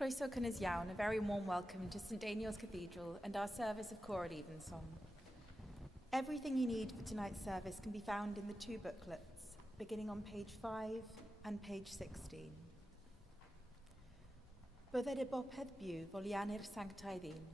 Croeso cynnes iawn, a very warm welcome to St Deiniol's Cathedral and our service of Choral Evensong. Everything you need for tonight's service can be found in the two booklets, beginning on page 5 and page 16. Bydded y bopeth byw folianir sanctaidd un.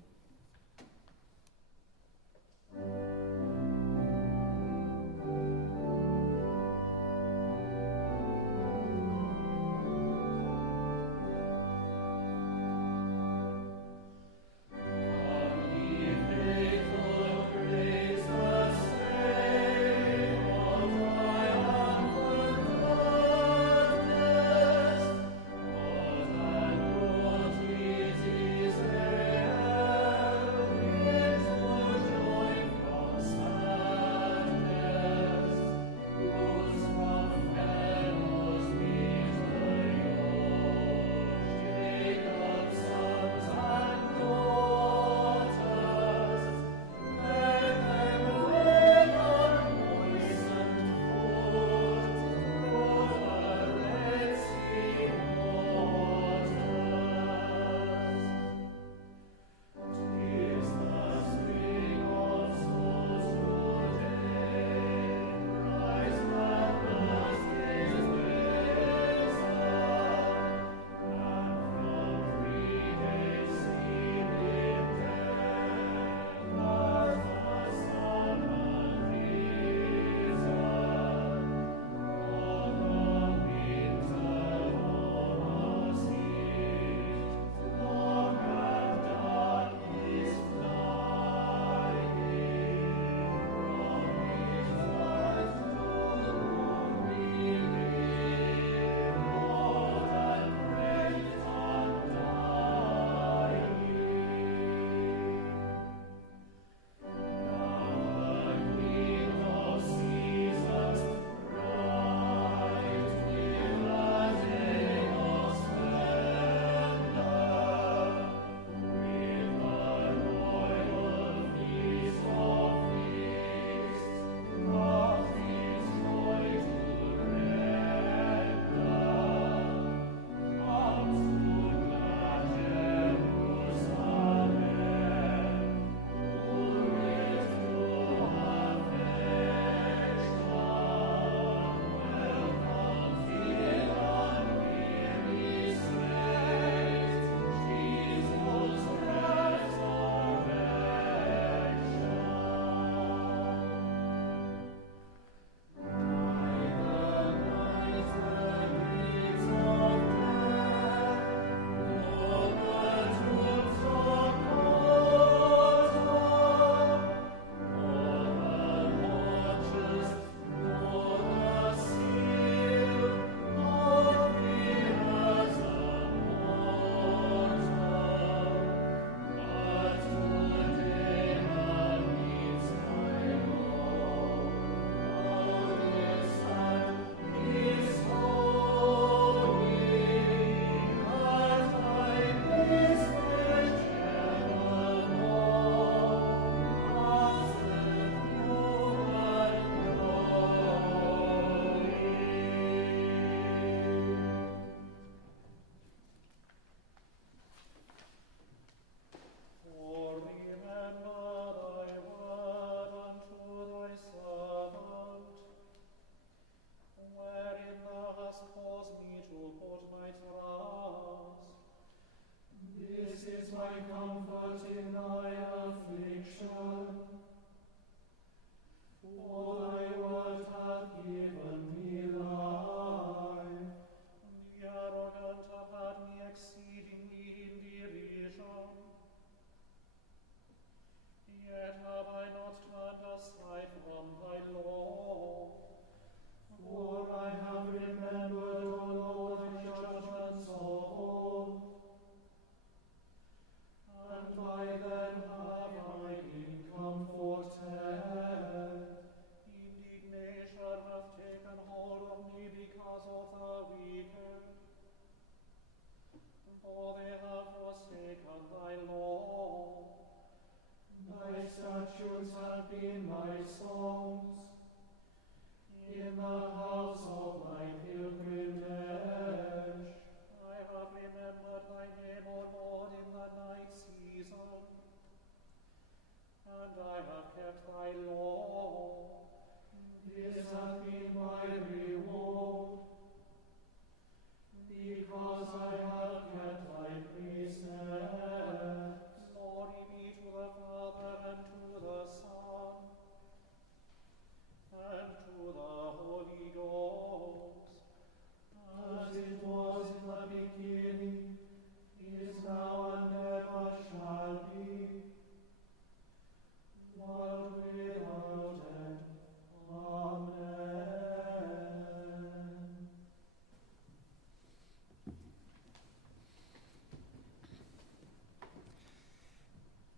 Remembered thy name, O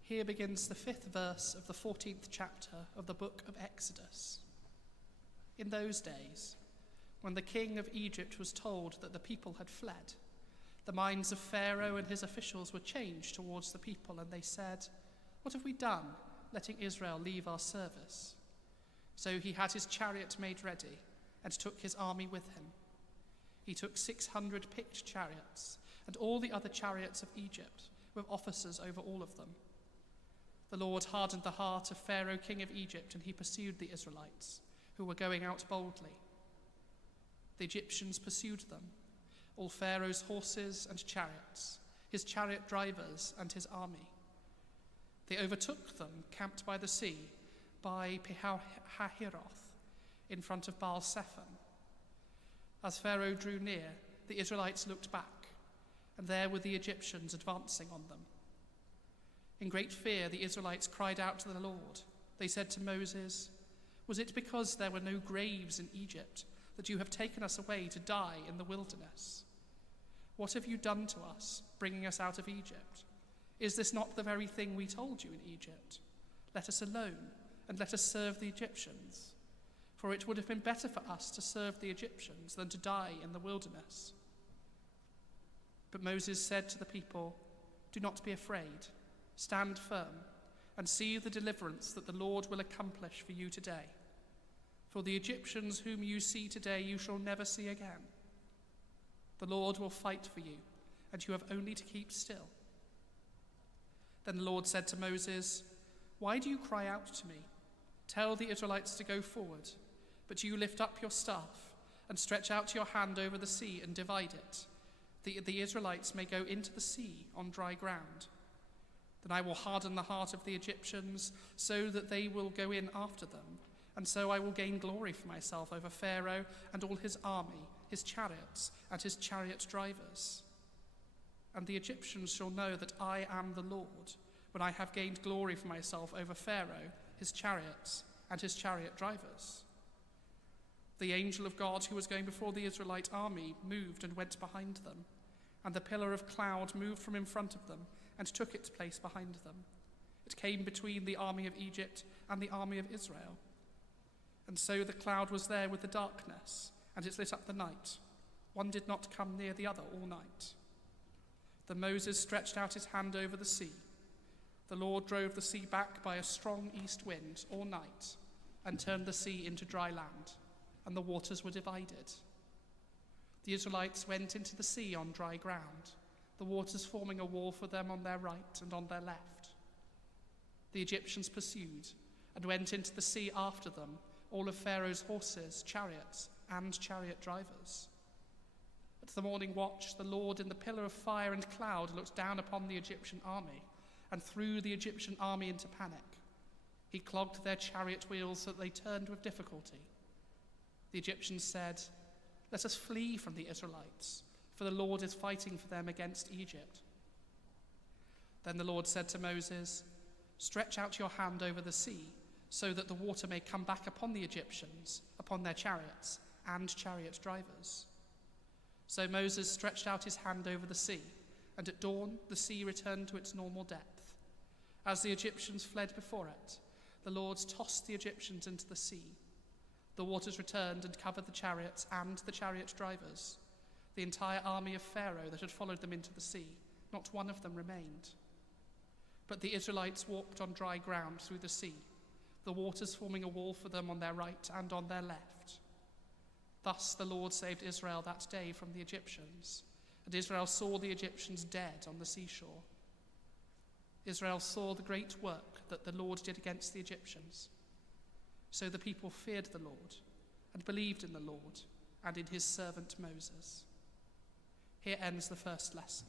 Here begins the 5th verse of the 14th chapter of the book of Exodus. In those days, when the king of Egypt was told that the people had fled, the minds of Pharaoh and his officials were changed towards the people, and they said, "What have we done, letting Israel leave our service?" So he had his chariot made ready and took his army with him. He took 600 picked chariots and all the other chariots of Egypt, with officers over all of them. The Lord hardened the heart of Pharaoh, king of Egypt, and he pursued the Israelites, who were going out boldly. The Egyptians pursued them, all Pharaoh's horses and chariots, his chariot drivers and his army. They overtook them, camped by the sea, by Pihahiroth, in front of Baal-Zephon. As Pharaoh drew near, the Israelites looked back, and there were the Egyptians advancing on them. In great fear, the Israelites cried out to the Lord. They said to Moses, "Was it because there were no graves in Egypt that you have taken us away to die in the wilderness? What have you done to us, bringing us out of Egypt? Is this not the very thing we told you in Egypt? Let us alone, and let us serve the Egyptians. For it would have been better for us to serve the Egyptians than to die in the wilderness." But Moses said to the people, "Do not be afraid. Stand firm, and see the deliverance that the Lord will accomplish for you today. For the Egyptians whom you see today you shall never see again. The Lord will fight for you, and you have only to keep still." Then the Lord said to Moses, "Why do you cry out to me? Tell the Israelites to go forward, but you lift up your staff and stretch out your hand over the sea and divide it, that the Israelites may go into the sea on dry ground. Then I will harden the heart of the Egyptians so that they will go in after them, and so I will gain glory for myself over Pharaoh and all his army, his chariots, and his chariot drivers. And the Egyptians shall know that I am the Lord, when I have gained glory for myself over Pharaoh, his chariots, and his chariot drivers." The angel of God who was going before the Israelite army moved and went behind them, and the pillar of cloud moved from in front of them and took its place behind them. It came between the army of Egypt and the army of Israel. And so the cloud was there with the darkness, and it lit up the night. One did not come near the other all night. Then Moses stretched out his hand over the sea. The Lord drove the sea back by a strong east wind all night, and turned the sea into dry land, and the waters were divided. The Israelites went into the sea on dry ground, the waters forming a wall for them on their right and on their left. The Egyptians pursued and went into the sea after them, all of Pharaoh's horses, chariots, and chariot drivers. At the morning watch, the Lord in the pillar of fire and cloud looked down upon the Egyptian army and threw the Egyptian army into panic. He clogged their chariot wheels so that they turned with difficulty. The Egyptians said, "Let us flee from the Israelites, for the Lord is fighting for them against Egypt." Then the Lord said to Moses, "Stretch out your hand over the sea, so that the water may come back upon the Egyptians, upon their chariots and chariot drivers." So Moses stretched out his hand over the sea, and at dawn the sea returned to its normal depth. As the Egyptians fled before it, the Lord tossed the Egyptians into the sea. The waters returned and covered the chariots and the chariot drivers, the entire army of Pharaoh that had followed them into the sea. Not one of them remained. But the Israelites walked on dry ground through the sea, the waters forming a wall for them on their right and on their left. Thus the Lord saved Israel that day from the Egyptians, and Israel saw the Egyptians dead on the seashore. Israel saw the great work that the Lord did against the Egyptians. So the people feared the Lord and believed in the Lord and in his servant Moses. Here ends the first lesson.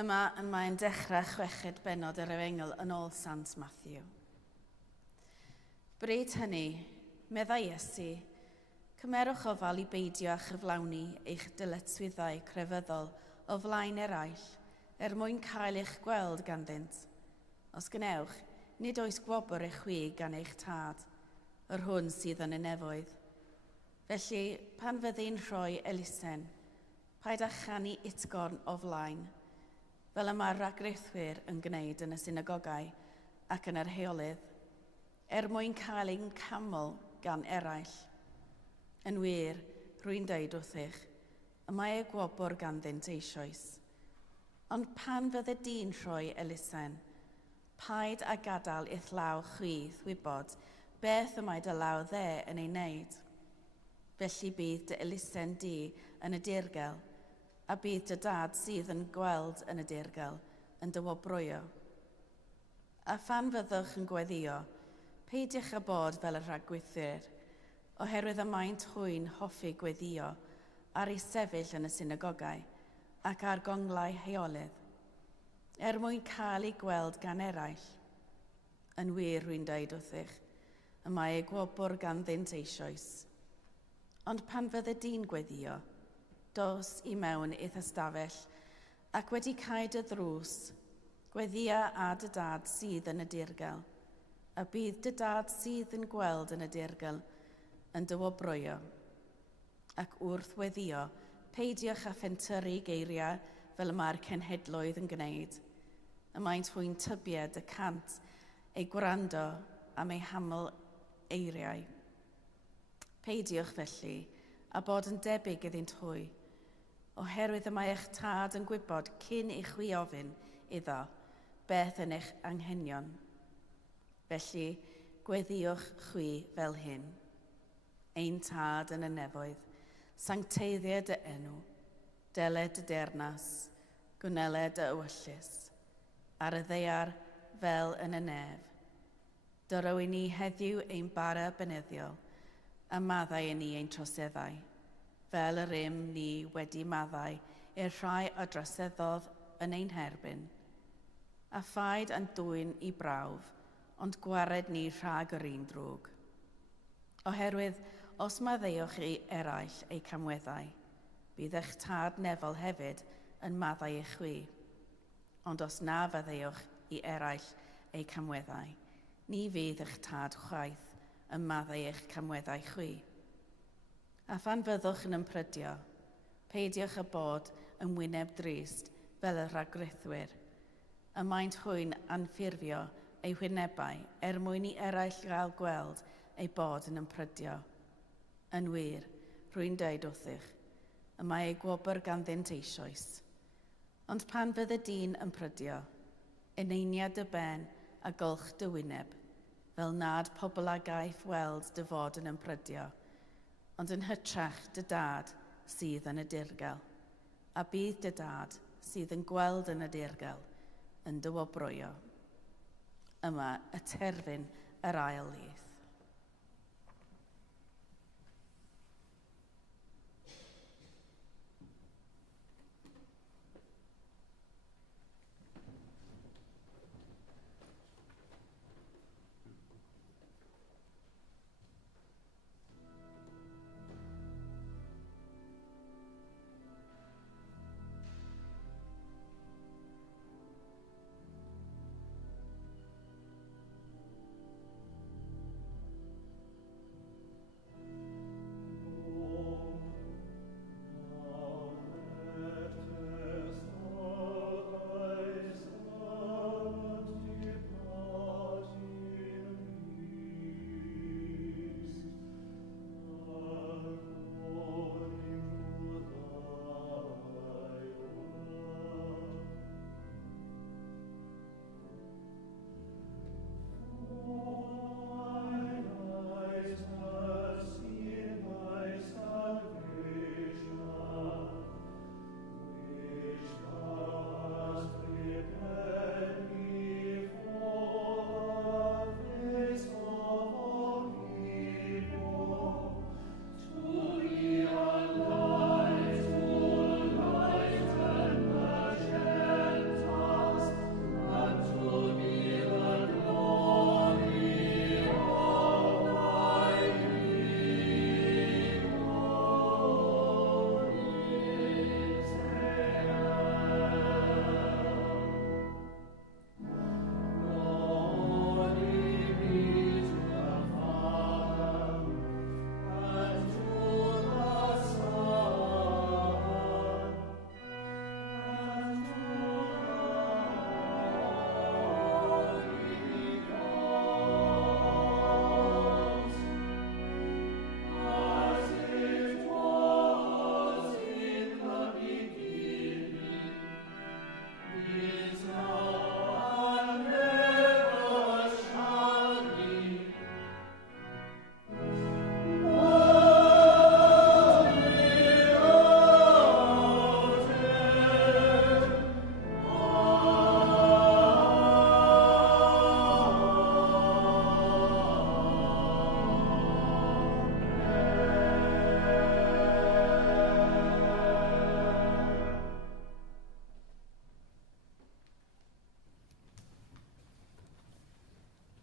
Yma yn mae'n dechrau chweched bennod yr Efengil yn ôl Sant Matthew. Bryd hynny, meddai Iesu, cymerwch ofal i beidio a chyflawni eich dyletswyddau crefyddol o flaen eraill, mwyn cael eich gweld ganddynt. Os gwnewch, nid oes gwobr eich chwi gan eich tad, yr hwn sydd yn y nefoedd. Felly, pan fyddi'n rhoi elusen, paid â chanu utgorn o flaen, fel y mae'r rhagreithwyr yn gwneud yn y synagogau ac yn yr rheolydd, mwyn cael ein camol gan eraill. Yn wir, rwy'n dweud wrthych, y mae y gwobr ganddynt eisoes. Ond pan fydde dyn rhoi elusen, paid a gadael i'th law chwydd wybod beth y mae dy law dde yn ei wneud. Felly bydd dy elusen di yn y dirgel, a bydd dy dad sydd yn gweld yn y dirgel yn dy wobrwyo. A phan fyddwch yn gweddio, peidiwch â bod fel y rhagweithwyr, oherwydd y maent hwy'n hoffi gweddio ar ei sefyll yn y synagogau ac ar gonglau heolydd, mwyn cael ei gweld gan eraill. Yn wir rwy'n dweud wrthych, y mae ei gwobr ganddynt eisoes. Ond pan fydde dyn gweddio, dos i mewn i'th ystafell ac wedi cael dy ddrws, gweddia a dy dad sydd yn y dirgel, a bydd dy dad sydd yn gweld yn y dirgel yn dy wobrwyo. Ac wrth weddio, peidiwch â phentyrru geiriau fel y mae'r cenhedloedd yn gwneud. Y maent hwy'n tybied y cant ei gwrando am ei haml eiriau. Peidiwch felly a bod yn debyg iddynt hwy, oherwydd y mae eich tad yn gwybod cyn i chwi ofyn iddo beth yn eich anghenion. Felly, gweddiwch chwi fel hyn. Ein tad yn y nefoedd, sancteiddio dy enw, deled dy dernas, gwneled dy ewyllus, ar y ddeiar fel yn y nef. Dyro i ni heddiw ein bara beneddiol, a maddau i ni ein troseddau, fel yr ni wedi maddau i'r rhai o droseddodd yn ein herbyn. A phaid yn dwyn i brawf, ond gwared ni rhag yr un drwg. Oherwydd, os maddeuwch i eraill eu camweddau, bydd eich tad nefol hefyd yn maddau eich chwi. Ond os na faddeuwch i eraill eu camweddau, ni fydd eich tad chwaith yn maddau eich camweddau chwi. A phan fyddwch yn ymprydio, peidiwch â bod yn wyneb drist fel y rhagrythwyr, y maent hwy'n anffurfio eu hwynebau mwyn i eraill gael gweld eu bod yn ymprydio. Yn wir, rwy'n dweud wrthych, y mae ei gwobr ganddynt eisoes. Ond pan fydde dyn ymprydio, eneiniad dy ben a gylch dy wyneb, fel nad pobl a gaeth weld dy fod yn ymprydio, ond yn hytrach dy dad sydd yn y dirgel, a bydd dy dad sydd yn gweld yn y dirgel yn dy wobrwyo. Yma y terfyn yr ail lyth.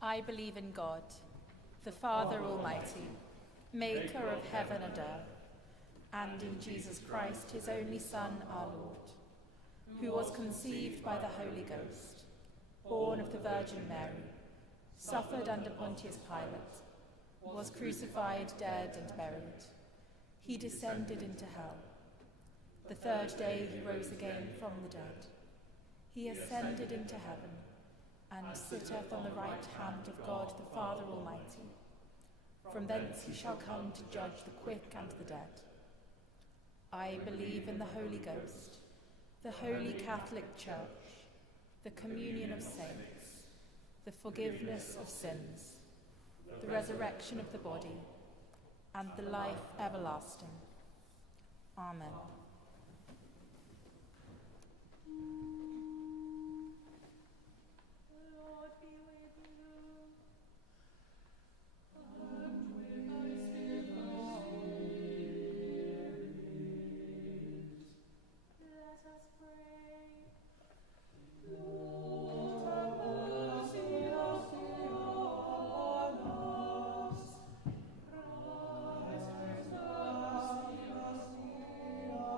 I believe in God, the Father Almighty, maker of heaven and earth, and in Jesus Christ, his only Son, our Lord, who was conceived by the Holy Ghost, born of the Virgin Mary, suffered under Pontius Pilate, was crucified, dead, and buried. He descended into hell. The third day he rose again from the dead. He ascended into heaven, and sitteth on the right hand of God the Father Almighty. From thence he shall come to judge the quick and the dead. I believe in the Holy Ghost, the Holy Catholic Church, the communion of saints, the forgiveness of sins, the resurrection of the body, and the life everlasting. Amen. Lord be with you. And with thy spirit. Let us pray. Lord, have mercy upon us. Christ, have mercy upon us.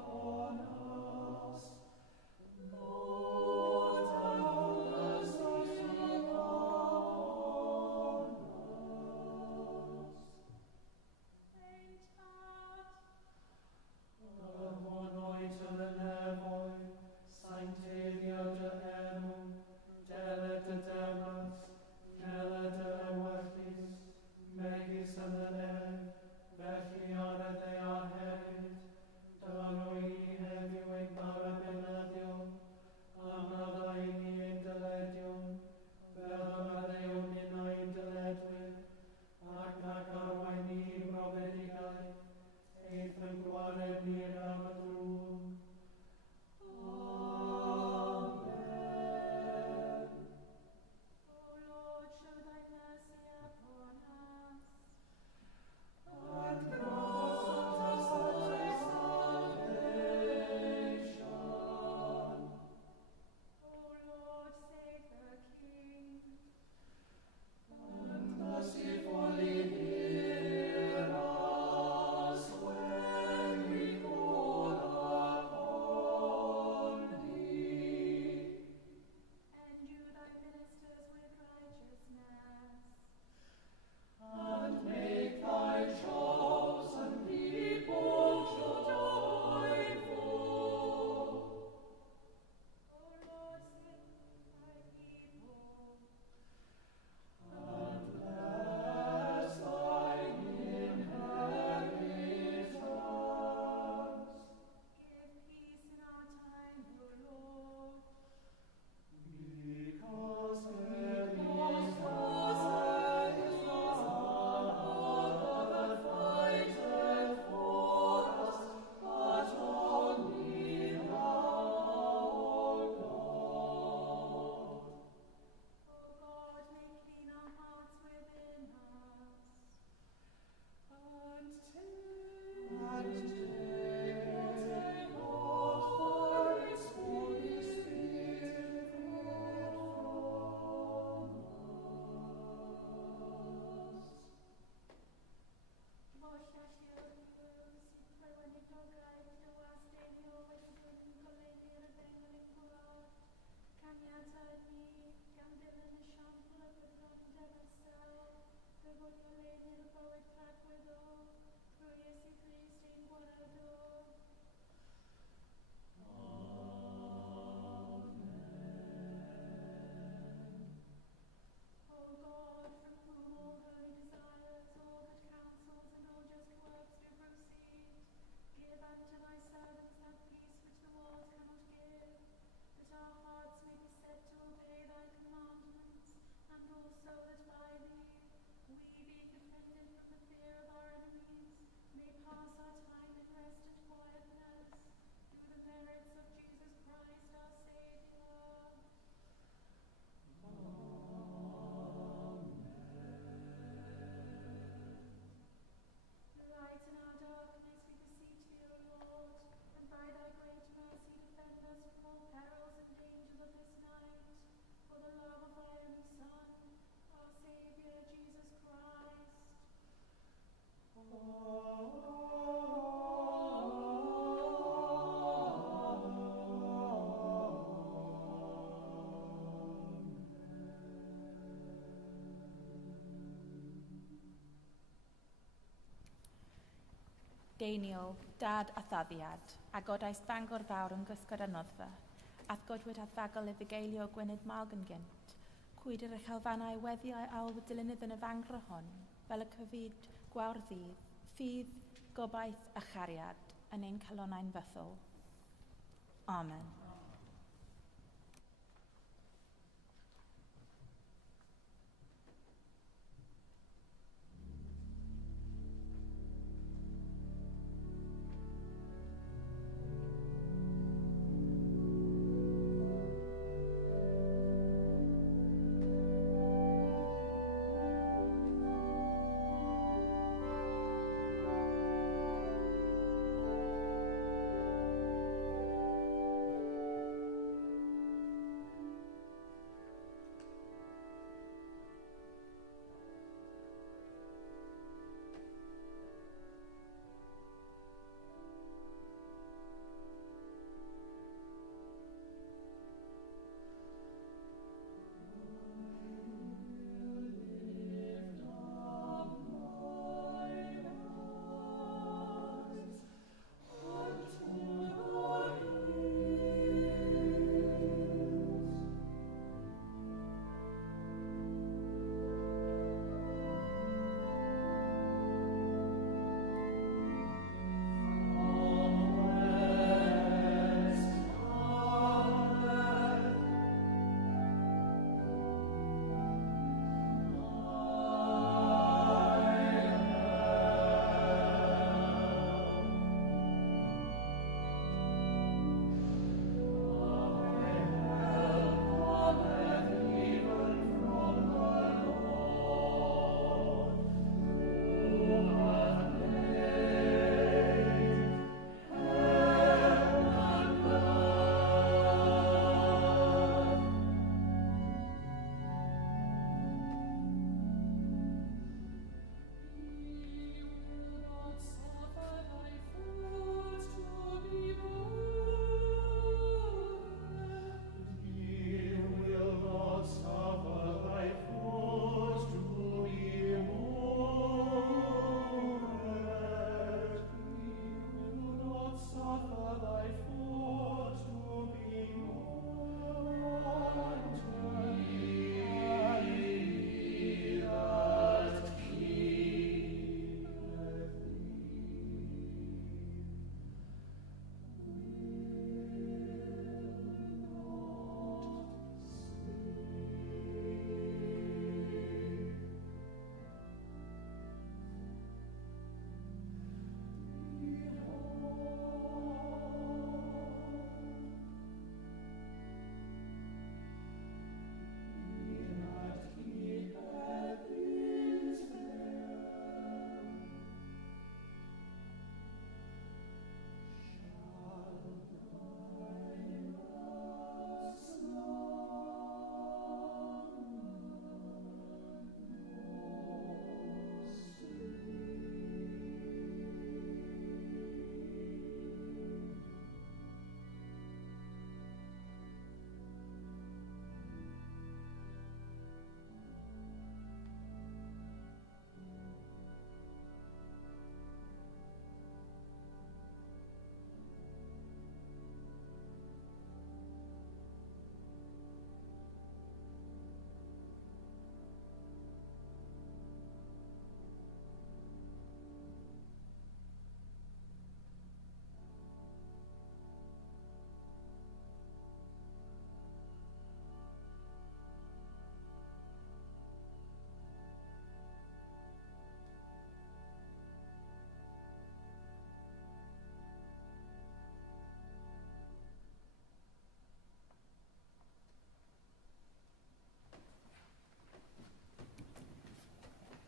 Deiniol, dad a thaddiad, a godaist Bangor fawr yn gysgod a noddfa, ath godwyd a thagol i ddigeilio Gwynedd Malgan gynt, cwyd yr uchelfannau weddiau alw dilynydd yn y fangro hon, fel y cyfyd gwawr ddydd, ffydd, gobaith a chariad yn ein calonau'n fythol. Amen.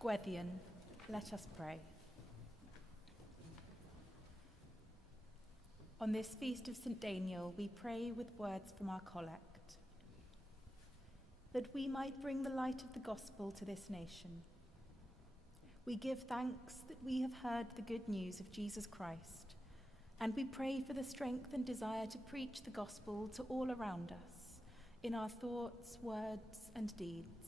Gweddian, let us pray. On this feast of St. Deiniol, we pray with words from our collect, that we might bring the light of the gospel to this nation. We give thanks that we have heard the good news of Jesus Christ, and we pray for the strength and desire to preach the gospel to all around us, in our thoughts, words, and deeds.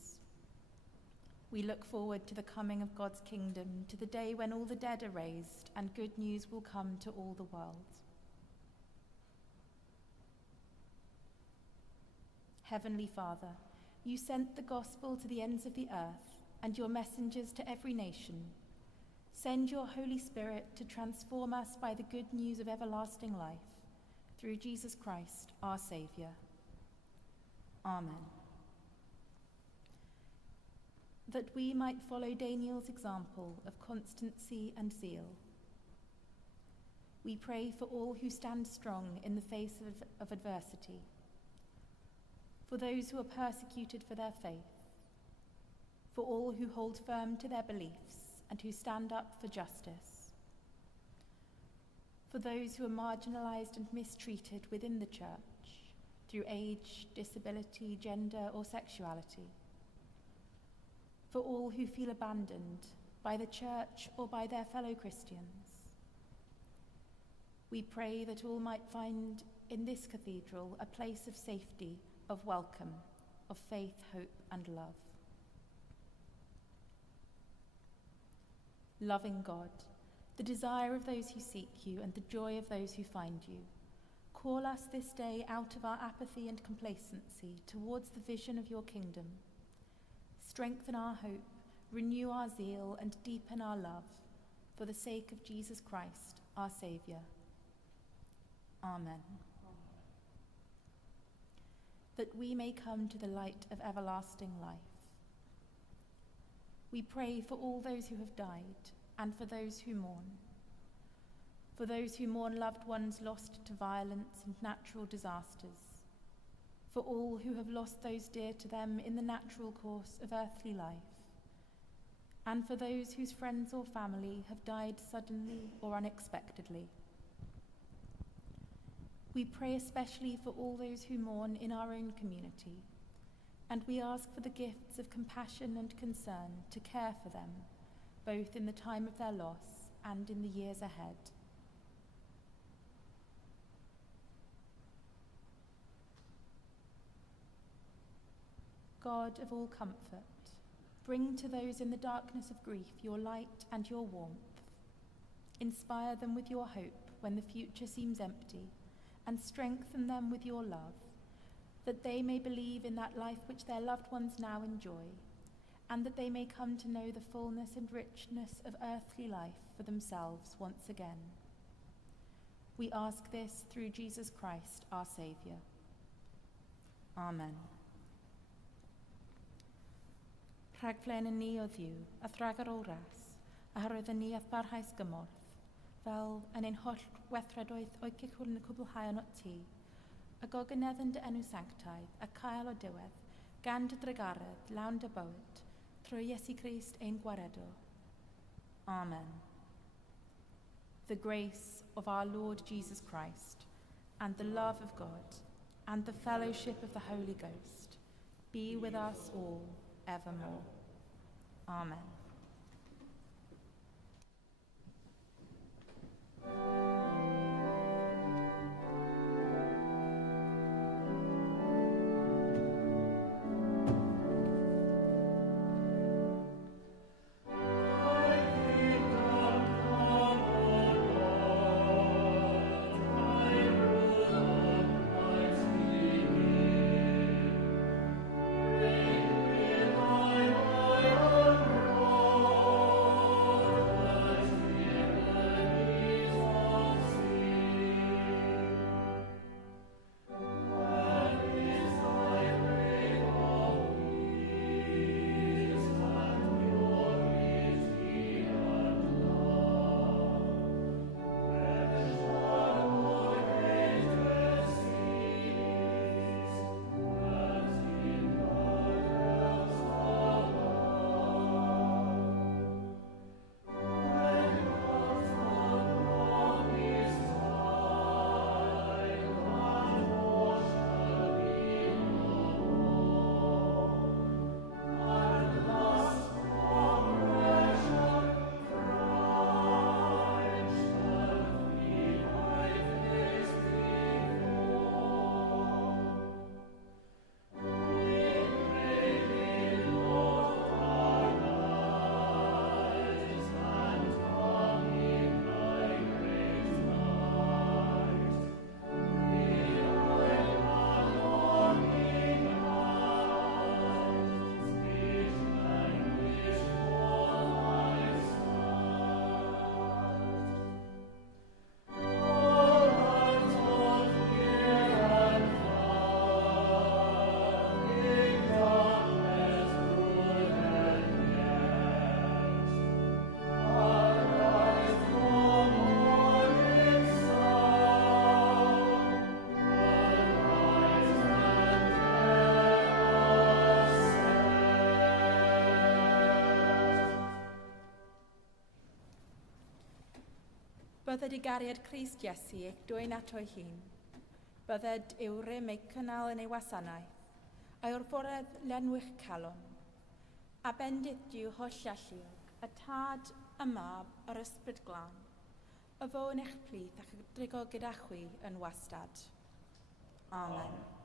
We look forward to the coming of God's kingdom, to the day when all the dead are raised and good news will come to all the world. Heavenly Father, you sent the gospel to the ends of the earth and your messengers to every nation. Send your Holy Spirit to transform us by the good news of everlasting life, through Jesus Christ, our Saviour. Amen. That we might follow Deiniol's example of constancy and zeal, we pray for all who stand strong in the face of adversity, for those who are persecuted for their faith, for all who hold firm to their beliefs and who stand up for justice, for those who are marginalised and mistreated within the church through age, disability, gender or sexuality, for all who feel abandoned by the church or by their fellow Christians. We pray that all might find in this cathedral a place of safety, of welcome, of faith, hope and love. Loving God, the desire of those who seek you and the joy of those who find you, call us this day out of our apathy and complacency towards the vision of your kingdom. Strengthen our hope, renew our zeal, and deepen our love, for the sake of Jesus Christ, our Saviour. Amen. That we may come to the light of everlasting life. We pray for all those who have died and for those who mourn. For those who mourn loved ones lost to violence and natural disasters. For all who have lost those dear to them in the natural course of earthly life. And for those whose friends or family have died suddenly or unexpectedly. We pray especially for all those who mourn in our own community, and we ask for the gifts of compassion and concern to care for them, both in the time of their loss and in the years ahead. God of all comfort, bring to those in the darkness of grief your light and your warmth. Inspire them with your hope when the future seems empty, and strengthen them with your love, that they may believe in that life which their loved ones now enjoy, and that they may come to know the fullness and richness of earthly life for themselves once again. We ask this through Jesus Christ, our Saviour. Amen. Rhagflen ni o Dduw, a thrag ar ôl ras, a hyroedden ni ath barhaus gymorth, fel yn ein holl weithredoedd o'i cicwl yn y cwblhau yn o ti, a gogynnedd dy enw sanctaidd, a cael o diwedd, gan dy drygaredd, lawn dy bywyd, trwy Iesu Christ ein gwaredo. Amen. The grace of our Lord Jesus Christ, and the love of God, and the fellowship of the Holy Ghost, be with us all evermore. Amen. Amen. Bydded i gariad Crist Iesu eich dwy'n at o'i hun. Bydded i'w rym ei cynnal yn ei wasanaeth, a'i wrthforedd lenwych calon. A bendith diw holl alluog, y tad, y mab, yr ysbryd glân. Y fo yn eich plith ac y drigo gyda chwi yn wastad. Amen.